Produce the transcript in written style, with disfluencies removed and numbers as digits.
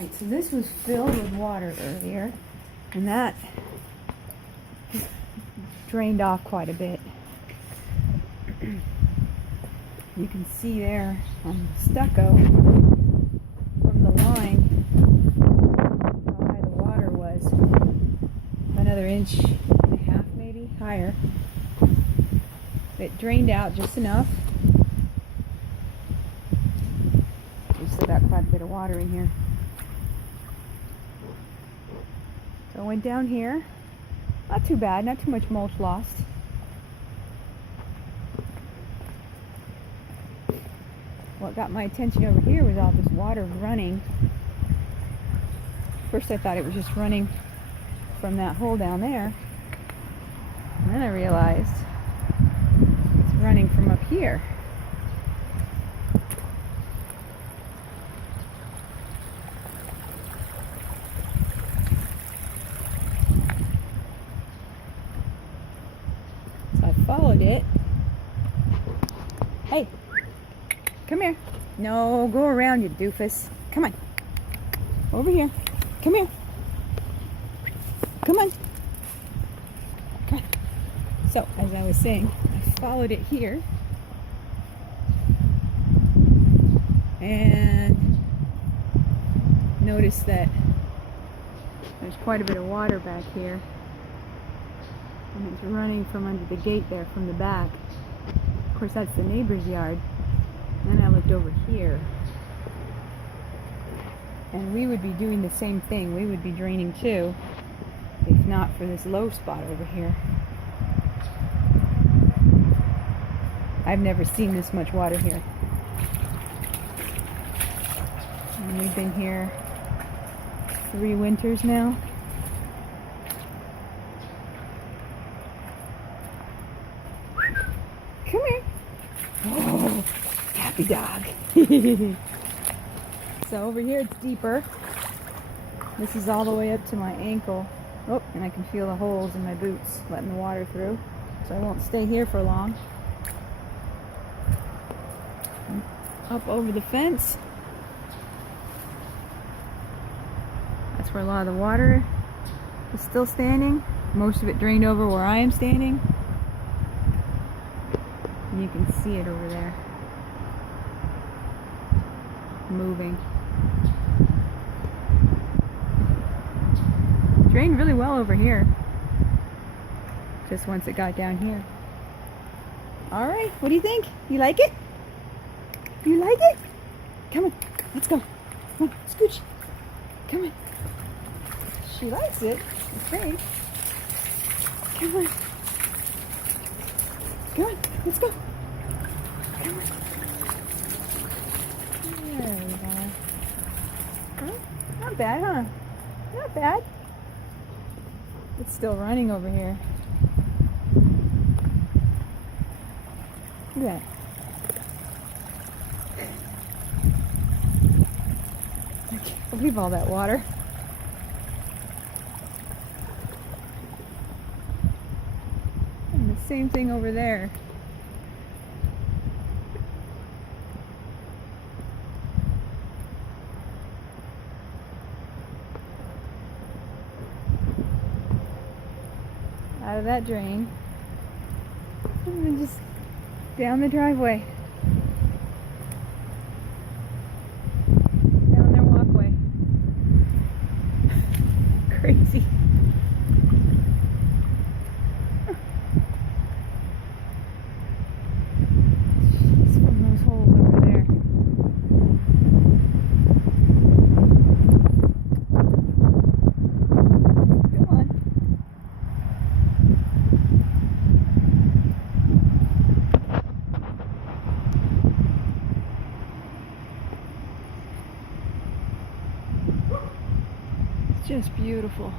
Alright, so this was filled with water earlier, and that drained off quite a bit. You can see there on the stucco from the line how high the water was. Another inch and a half, maybe higher. It drained out just enough. We've still got quite a bit of water in here. So I went down here. Not too bad, not too much mulch lost. What got my attention over here was all this water running. First I thought it was just running from that hole down there. And then I realized it's running from up here. So I followed it. Hey! Come here. No, go around, you doofus. Come on. Over here. Come here. Come on. Come on. So, as I was saying, I followed it here. And noticed that there's quite a bit of water back here. And it's running from under the gate there, from the back. Of course, that's the neighbor's yard. Then I looked over here, and we would be doing the same thing. We would be draining too, if not for this low spot over here. I've never seen this much water here. And we've been here 3 winters now. Come here. Oh. Happy dog. So over here it's deeper. This is all the way up to my ankle. Oh, and I can feel the holes in my boots letting the water through. So I won't stay here for long. Up over the fence. That's where a lot of the water is still standing. Most of it drained over where I am standing. And you can see it over there. Moving. Drained really well over here. Just once it got down here. Alright, what do you think? You like it? You like it? Come on, let's go. Come on, scooch. Come on. She likes it, I think. Come on. Come on, let's go. Come on. There we go. Huh? Not bad, huh? Not bad. It's still running over here. Look at that. I can't believe all that water. And the same thing over there. Out of that drain, and then just down the driveway, down their walkway. Crazy. It's from those holes over there. Just beautiful.